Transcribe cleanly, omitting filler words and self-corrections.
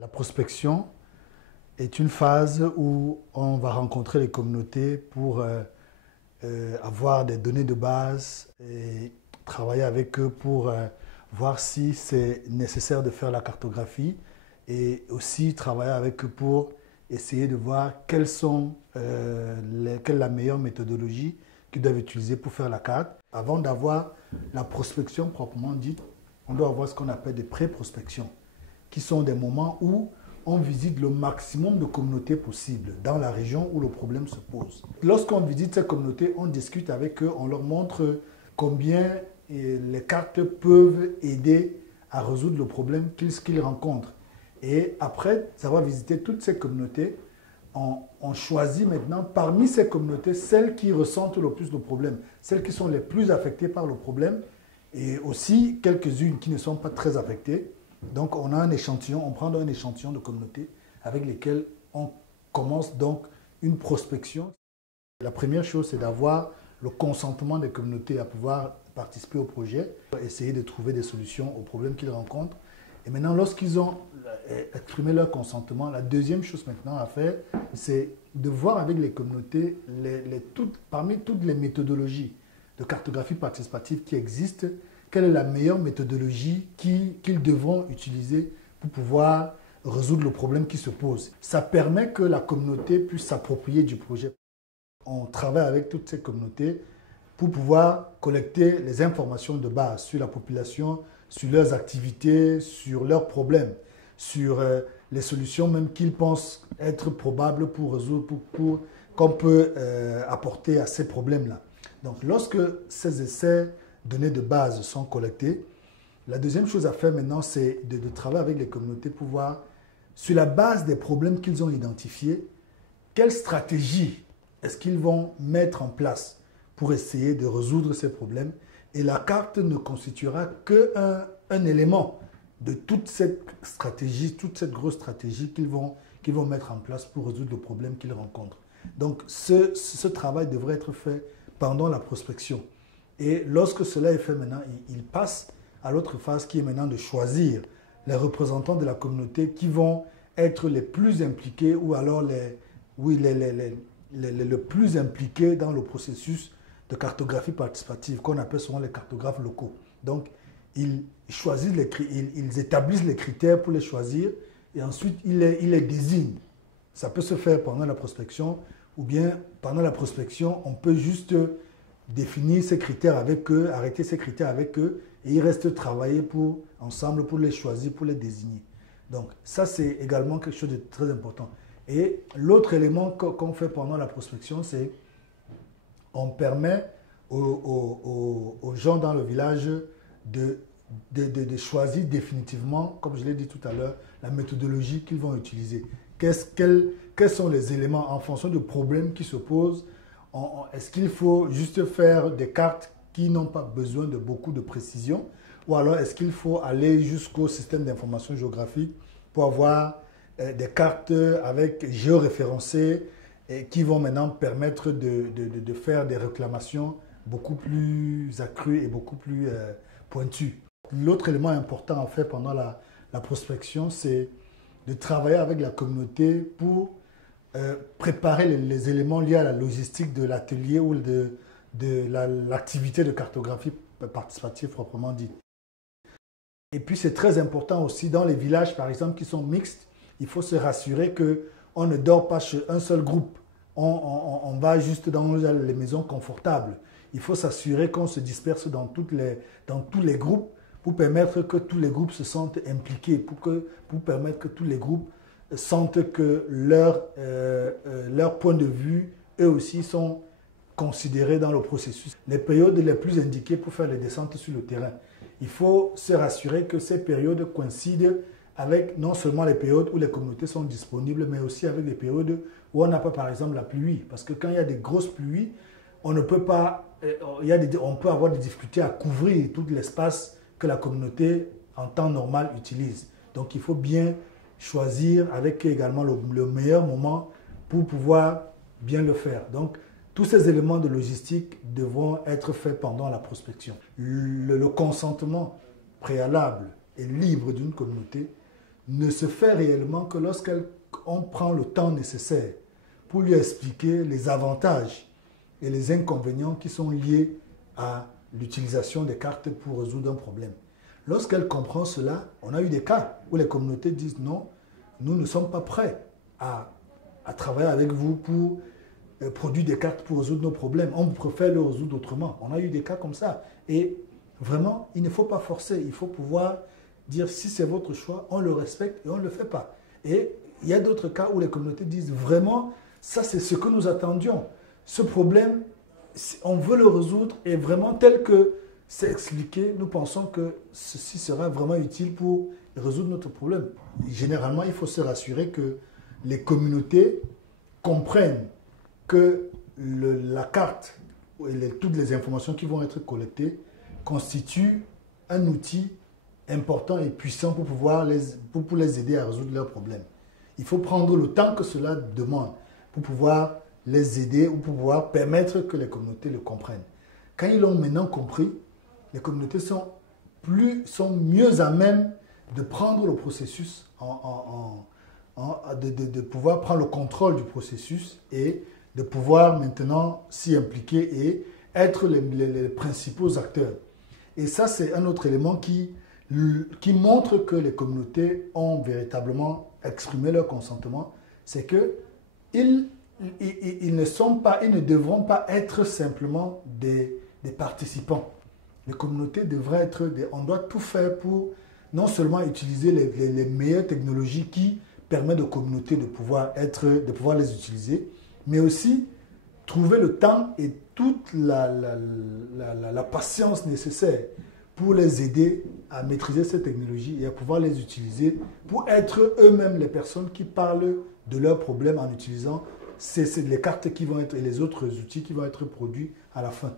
La prospection est une phase où on va rencontrer les communautés pour avoir des données de base et travailler avec eux pour voir si c'est nécessaire de faire la cartographie et aussi travailler avec eux pour essayer de voir quelle est la meilleure méthodologie qu'ils doivent utiliser pour faire la carte. Avant d'avoir la prospection proprement dite, on doit avoir ce qu'on appelle des pré-prospections, qui sont des moments où on visite le maximum de communautés possibles dans la région où le problème se pose. Lorsqu'on visite ces communautés, on discute avec eux, on leur montre combien les cartes peuvent aider à résoudre le problème qu'ils rencontrent. Et après avoir visité toutes ces communautés, on choisit maintenant parmi ces communautés celles qui ressentent le plus de problèmes, celles qui sont les plus affectées par le problème et aussi quelques-unes qui ne sont pas très affectées. Donc on a un échantillon, on prend un échantillon de communautés avec lesquelles on commence donc une prospection. La première chose, c'est d'avoir le consentement des communautés à pouvoir participer au projet, essayer de trouver des solutions aux problèmes qu'ils rencontrent. Et maintenant, lorsqu'ils ont exprimé leur consentement, la deuxième chose maintenant à faire, c'est de voir avec les communautés, parmi toutes les méthodologies de cartographie participative qui existent, quelle est la meilleure méthodologie qu'ils devront utiliser pour pouvoir résoudre le problème qui se pose. Ça permet que la communauté puisse s'approprier du projet. On travaille avec toutes ces communautés pour pouvoir collecter les informations de base sur la population, sur leurs activités, sur leurs problèmes, sur les solutions même qu'ils pensent être probables pour résoudre, qu'on peut apporter à ces problèmes-là. Donc lorsque ces essais données de base sont collectées, la deuxième chose à faire maintenant, c'est de travailler avec les communautés pour voir, sur la base des problèmes qu'ils ont identifiés, quelle stratégie est-ce qu'ils vont mettre en place pour essayer de résoudre ces problèmes. Et la carte ne constituera qu'un élément de toute cette stratégie, toute cette grosse stratégie qu'ils vont mettre en place pour résoudre le problème qu'ils rencontrent. Donc ce travail devrait être fait pendant la prospection. Et lorsque cela est fait maintenant, il passe à l'autre phase qui est maintenant de choisir les représentants de la communauté qui vont être les plus impliqués ou alors le plus impliqués dans le processus de cartographie participative qu'on appelle souvent les cartographes locaux. Donc, ils établissent les critères pour les choisir et ensuite ils les désignent. Ça peut se faire pendant la prospection ou bien pendant la prospection, on peut juste définir ces critères avec eux, arrêter ces critères avec eux et ils restent travailler ensemble pour les choisir, pour les désigner. Donc ça, c'est également quelque chose de très important. Et l'autre élément qu'on fait pendant la prospection, c'est on permet aux gens dans le village de choisir définitivement, comme je l'ai dit tout à l'heure, la méthodologie qu'ils vont utiliser. Quels sont les éléments en fonction du problème qui se pose? Est-ce qu'il faut juste faire des cartes qui n'ont pas besoin de beaucoup de précision? Ou alors est-ce qu'il faut aller jusqu'au système d'information géographique pour avoir des cartes avec géoréférencées et qui vont maintenant permettre de faire des réclamations beaucoup plus accrues et beaucoup plus pointues? L'autre élément important à faire pendant la prospection, c'est de travailler avec la communauté pour préparer les éléments liés à la logistique de l'atelier ou de l'activité de cartographie participative proprement dite. Et puis c'est très important aussi dans les villages par exemple qui sont mixtes, il faut se rassurer qu'on ne dort pas chez un seul groupe, on va juste dans les maisons confortables. Il faut s'assurer qu'on se disperse dans tous les groupes pour permettre que tous les groupes se sentent impliqués, pour permettre que tous les groupes sentent que leur point de vue, eux aussi, sont considérés dans le processus. Les périodes les plus indiquées pour faire les descentes sur le terrain. Il faut se rassurer que ces périodes coïncident avec non seulement les périodes où les communautés sont disponibles, mais aussi avec les périodes où on n'a pas, par exemple, la pluie. Parce que quand il y a des grosses pluies, on ne peut pas, on peut avoir des difficultés à couvrir tout l'espace que la communauté en temps normal utilise. Donc il faut bien choisir avec également le meilleur moment pour pouvoir bien le faire. Donc tous ces éléments de logistique devront être faits pendant la prospection. Le consentement préalable et libre d'une communauté ne se fait réellement que lorsqu'on prend le temps nécessaire pour lui expliquer les avantages et les inconvénients qui sont liés à l'utilisation des cartes pour résoudre un problème. Lorsqu'elle comprend cela, on a eu des cas où les communautés disent non, nous ne sommes pas prêts à travailler avec vous pour produire des cartes pour résoudre nos problèmes. On préfère le résoudre autrement. On a eu des cas comme ça. Et vraiment, il ne faut pas forcer. Il faut pouvoir dire si c'est votre choix, on le respecte et on ne le fait pas. Et il y a d'autres cas où les communautés disent vraiment, ça c'est ce que nous attendions. Ce problème, on veut le résoudre et vraiment tel que c'est expliqué, nous pensons que ceci sera vraiment utile pour résoudre notre problème. Généralement, il faut se rassurer que les communautés comprennent que la carte et toutes les informations qui vont être collectées constituent un outil important et puissant pour les aider à résoudre leurs problèmes. Il faut prendre le temps que cela demande pour pouvoir les aider ou pour pouvoir permettre que les communautés le comprennent. Quand ils l'ont maintenant compris, les communautés sont mieux à même de prendre le processus, de pouvoir prendre le contrôle du processus et de pouvoir maintenant s'y impliquer et être les principaux acteurs. Et ça, c'est un autre élément qui montre que les communautés ont véritablement exprimé leur consentement, c'est qu'ils ne devront pas être simplement des participants. Les communautés devraient être on doit tout faire pour non seulement utiliser les meilleures technologies qui permettent aux communautés de pouvoir les utiliser, mais aussi trouver le temps et toute la patience nécessaire pour les aider à maîtriser ces technologies et à pouvoir les utiliser pour être eux-mêmes les personnes qui parlent de leurs problèmes en utilisant les cartes qui vont être et les autres outils qui vont être produits à la fin.